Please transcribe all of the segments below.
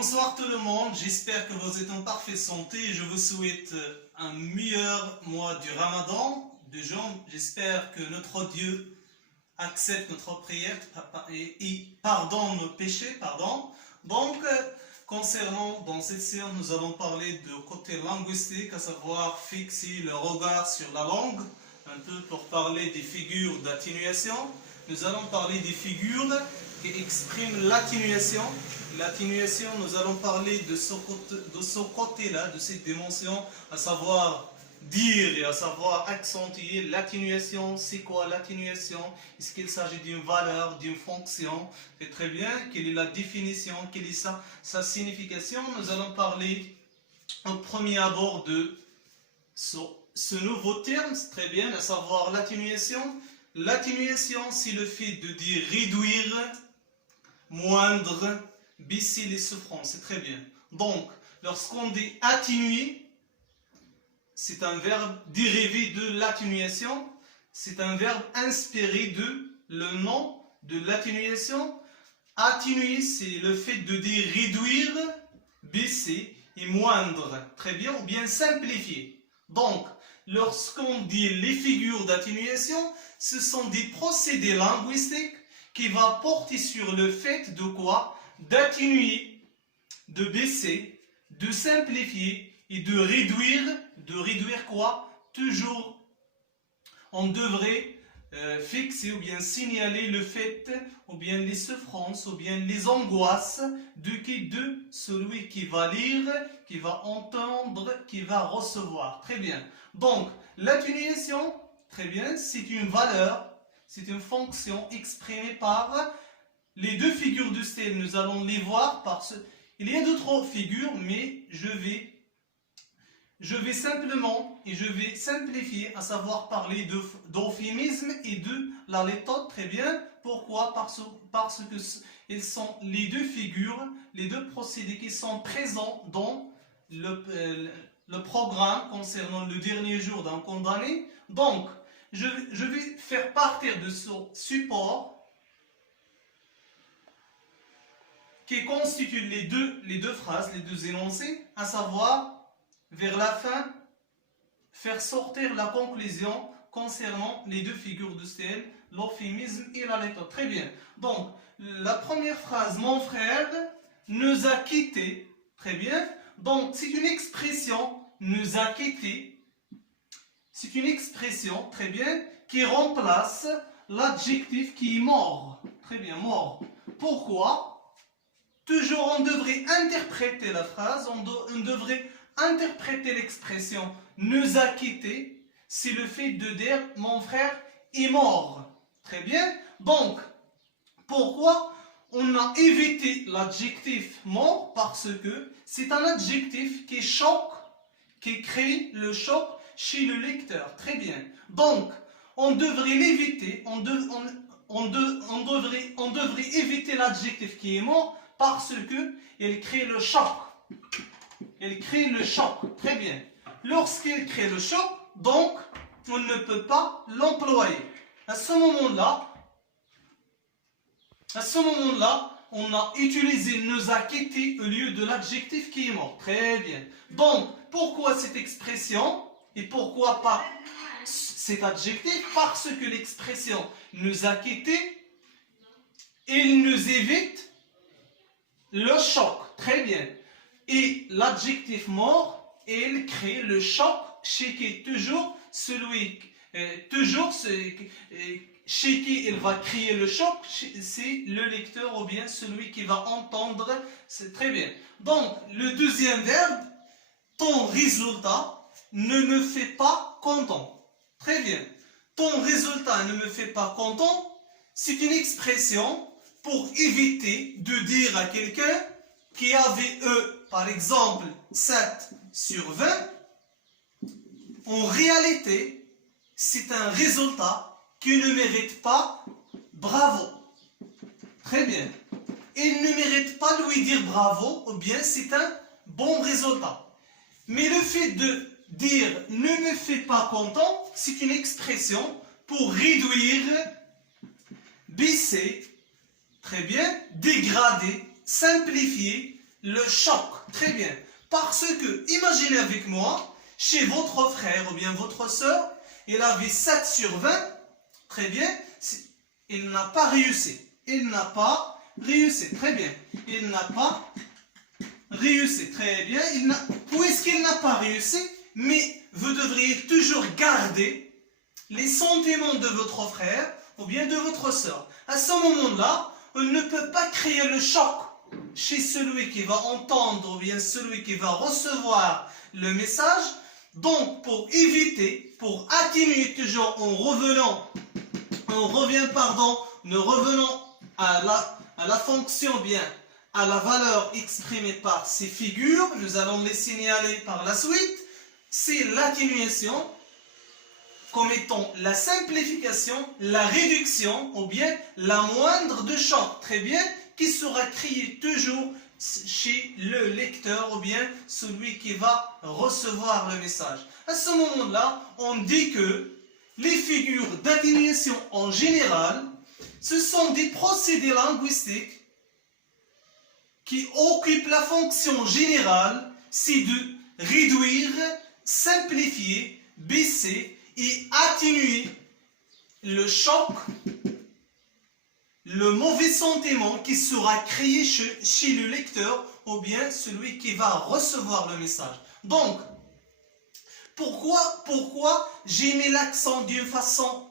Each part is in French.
Bonsoir tout le monde, j'espère que vous êtes en parfaite santé. Je vous souhaite un meilleur mois du Ramadan, de jeûne. J'espère que notre Dieu accepte notre prière et pardonne nos péchés. Donc, concernant dans cette séance, nous allons parler du côté linguistique, à savoir fixer le regard sur la langue, un peu pour parler des figures d'atténuation. Nous allons parler des figures qui expriment l'atténuation. L'atténuation, nous allons parler de ce côté-là, de cette dimension, à savoir dire et à savoir accentuer. L'atténuation, c'est quoi l'atténuation? Est-ce qu'il s'agit d'une valeur, d'une fonction? C'est très bien. Quelle est la définition? Quelle est sa signification? Nous allons parler au premier abord de ce nouveau terme, c'est très bien, à savoir l'atténuation. L'atténuation, c'est le fait de dire réduire, moindre, baisser les souffrances, c'est très bien. Donc, lorsqu'on dit atténuer, c'est un verbe dérivé de l'atténuation, c'est un verbe inspiré de le nom de l'atténuation. Atténuer, c'est le fait de dire réduire, baisser et moindre, très bien, ou bien simplifier. Donc, lorsqu'on dit les figures d'atténuation, ce sont des procédés linguistiques qui vont porter sur le fait de quoi? D'atténuer, de baisser, de simplifier et de réduire. De réduire quoi? Toujours, on devrait fixer ou bien signaler le fait, ou bien les souffrances, ou bien les angoisses de celui qui va lire, qui va entendre, qui va recevoir. Très bien. Donc, l'atténuation, très bien, c'est une valeur, c'est une fonction exprimée par les deux figures de stèle. Nous allons les voir il y a d'autres figures, mais je vais simplement et je vais simplifier, à savoir parler d'euphémisme et de la méthode. Très bien. Pourquoi? Parce que ils sont les deux figures, les deux procédés qui sont présents dans le programme concernant le dernier jour d'un condamné. Donc, je vais faire partir de ce support qui constitue les deux phrases, les deux énoncés, à savoir, vers la fin, faire sortir la conclusion concernant les deux figures de stèle, l'euphémisme et la méthode. Très bien. Donc, la première phrase, mon frère nous a quittés. Très bien. Donc, c'est une expression, nous a quittés. C'est une expression, très bien, qui remplace l'adjectif qui est mort. Très bien, mort. Pourquoi? Toujours, on devrait interpréter la phrase, on devrait interpréter l'expression nous a quittés, c'est le fait de dire mon frère est mort. Très bien. Donc, pourquoi on a évité l'adjectif mort? Parce que c'est un adjectif qui choque, qui crée le choc chez le lecteur. Très bien. Donc, on devrait l'éviter, on devrait éviter l'adjectif qui est mort parce que il crée le choc. Il crée le choc. Très bien. Lorsqu'il crée le choc, donc, on ne peut pas l'employer. À ce moment-là, on a utilisé nous a quittés au lieu de l'adjectif qui est mort. Très bien. Donc, pourquoi cette expression et pourquoi pas cet adjectif? Parce que l'expression nous a quittés, il nous évite le choc. Très bien. Et l'adjectif mort, il crée le choc chez qui toujours chez qui il va créer le choc, c'est le lecteur ou bien celui qui va entendre. C'est très bien. Donc, le deuxième verbe, ton résultat ne me fait pas content. Très bien. Ton résultat ne me fait pas content, c'est une expression pour éviter de dire à quelqu'un qui avait par exemple 7 sur 20, en réalité, c'est un résultat qui ne mérite pas bravo. Très bien. Il ne mérite pas de lui dire bravo, ou bien c'est un bon résultat. Mais le fait de dire ne me fait pas content, c'est une expression pour réduire, baisser, très bien, dégrader, simplifier, le choc. Très bien. Parce que, imaginez avec moi, chez votre frère ou bien votre soeur, il avait 7 sur 20. Très bien. Il n'a pas réussi. Il n'a pas réussi. Très bien. Il n'a pas réussi. Très bien. Puisqu'il n'a pas réussi, mais vous devriez toujours garder les sentiments de votre frère ou bien de votre soeur. À ce moment-là, on ne peut pas créer le choc chez celui qui va entendre ou bien celui qui va recevoir le message. Donc, pour éviter, pour atténuer toujours en revenant à la fonction bien, à la valeur exprimée par ces figures, nous allons les signaler par la suite, c'est l'atténuation comme étant la simplification, la réduction ou bien la moindre de choc, très bien, qui sera créée toujours chez le lecteur ou bien celui qui va recevoir le message. À ce moment-là, on dit que les figures d'atténuation en général, ce sont des procédés linguistiques qui occupent la fonction générale, c'est de réduire, simplifier, baisser et atténuer le choc, le mauvais sentiment qui sera créé chez le lecteur ou bien celui qui va recevoir le message. Donc, pourquoi j'ai mis l'accent d'une façon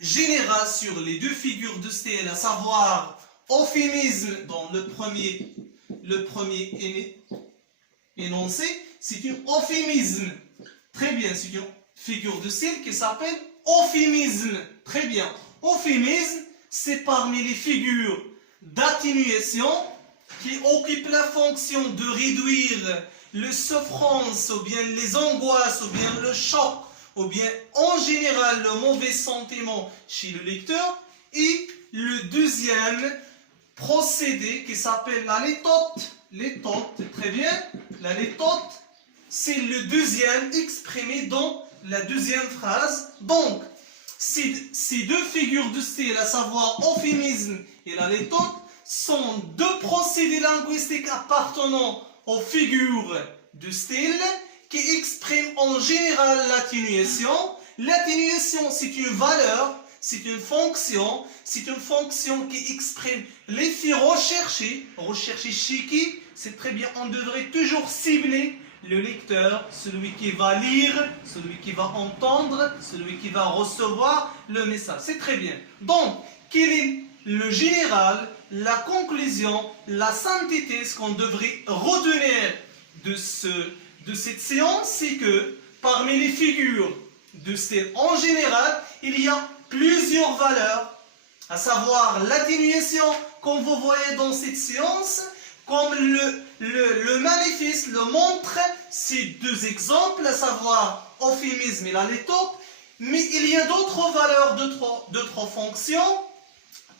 générale sur les deux figures de style, à savoir euphémisme dans le premier énoncé, c'est un euphémisme. Très bien, c'est une figure de style qui s'appelle euphémisme. Très bien. Euphémisme, c'est parmi les figures d'atténuation qui occupent la fonction de réduire les souffrances ou bien les angoisses ou bien le choc ou bien en général le mauvais sentiment chez le lecteur. Et le deuxième procédé qui s'appelle la létote. Létote, très bien. La létote, c'est le deuxième exprimé dans la deuxième phrase. Donc, ces deux figures de style, à savoir euphémisme et la létote, sont deux procédés linguistiques appartenant aux figures de style qui expriment en général l'atténuation. L'atténuation, c'est une valeur, c'est une fonction qui exprime l'effet recherché. Recherché chez qui? C'est très bien, on devrait toujours cibler le lecteur, celui qui va lire, celui qui va entendre, celui qui va recevoir le message. C'est très bien. Donc, quel est le général, la conclusion, la synthèse qu'on devrait retenir de cette séance, c'est que parmi les figures de style en général, il y a plusieurs valeurs, à savoir l'atténuation, comme vous voyez dans cette séance, comme le manifeste le montre, ces deux exemples, à savoir euphémisme et la létote, mais il y a d'autres valeurs, d'autres fonctions,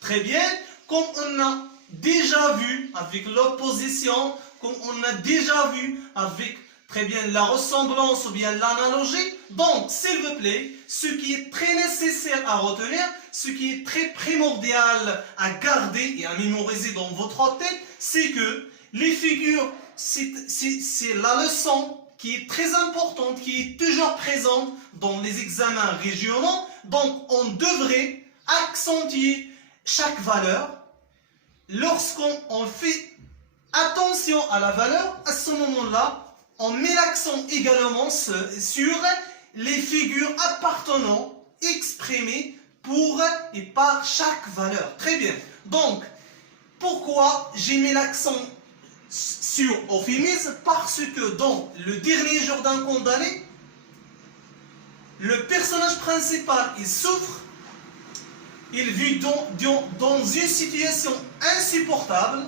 très bien, comme on a déjà vu avec l'opposition, comme on a déjà vu avec très bien la ressemblance ou bien l'analogie. Donc, s'il vous plaît, ce qui est très nécessaire à retenir, ce qui est très primordial à garder et à mémoriser dans votre tête, c'est que les figures, c'est la leçon qui est très importante, qui est toujours présente dans les examens régionaux. Donc, on devrait accentuer chaque valeur. Lorsqu'on fait attention à la valeur, à ce moment-là, on met l'accent également sur les figures appartenant, exprimées pour et par chaque valeur. Très bien. Donc, pourquoi j'ai mis l'accent sur euphémisme? Parce que dans le dernier jour d'un condamné, le personnage principal, il souffre, il vit dans une situation insupportable,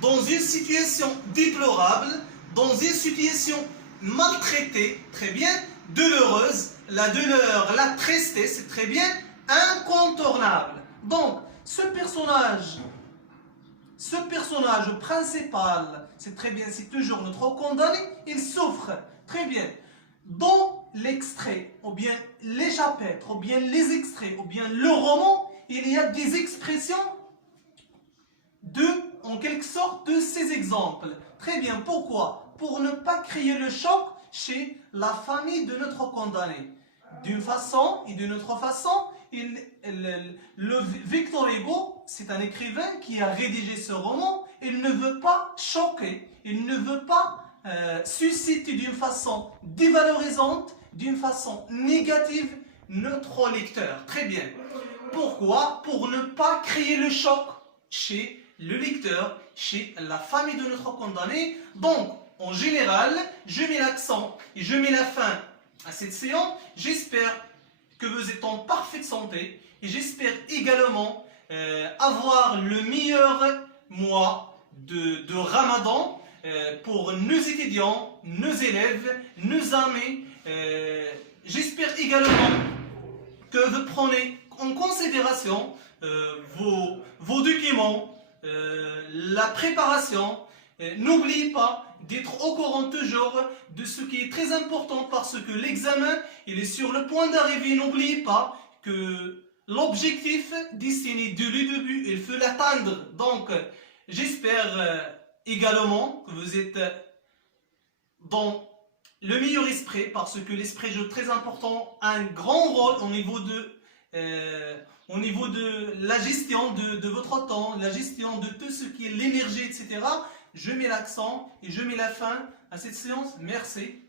dans une situation déplorable, dans une situation maltraitée, très bien, douloureuse. La douleur, la tristesse, c'est très bien, incontournable. Donc, ce personnage principal, c'est très bien, c'est toujours notre condamné, il souffre, très bien. Dans l'extrait, ou bien les chapitres, ou bien les extraits, ou bien le roman, il y a des expressions de en quelque sorte de ces exemples. Très bien, pourquoi? Pour ne pas créer le choc chez la famille de notre condamné. D'une façon et d'une autre façon, le Victor Hugo, c'est un écrivain qui a rédigé ce roman. Il ne veut pas choquer, il ne veut pas susciter d'une façon dévalorisante, d'une façon négative notre lecteur. Très bien. Pourquoi? Pour ne pas créer le choc chez le lecteur, chez la famille de notre condamné. Donc, en général, je mets l'accent et je mets la fin à cette séance. J'espère que vous êtes en parfaite santé et j'espère également avoir le meilleur mois de Ramadan pour nos étudiants, nos élèves, nos amis. J'espère également que vous prenez en considération vos documents, la préparation. N'oubliez pas d'être au courant toujours de ce qui est très important parce que l'examen, il est sur le point d'arriver. N'oubliez pas que l'objectif destiné dès le début, il faut l'atteindre. Donc, j'espère également que vous êtes dans le meilleur esprit parce que l'esprit joue très important, un grand rôle au niveau de la gestion de votre temps, la gestion de tout ce qui est l'énergie, etc. Je mets l'accent et je mets la fin à cette séance. Merci.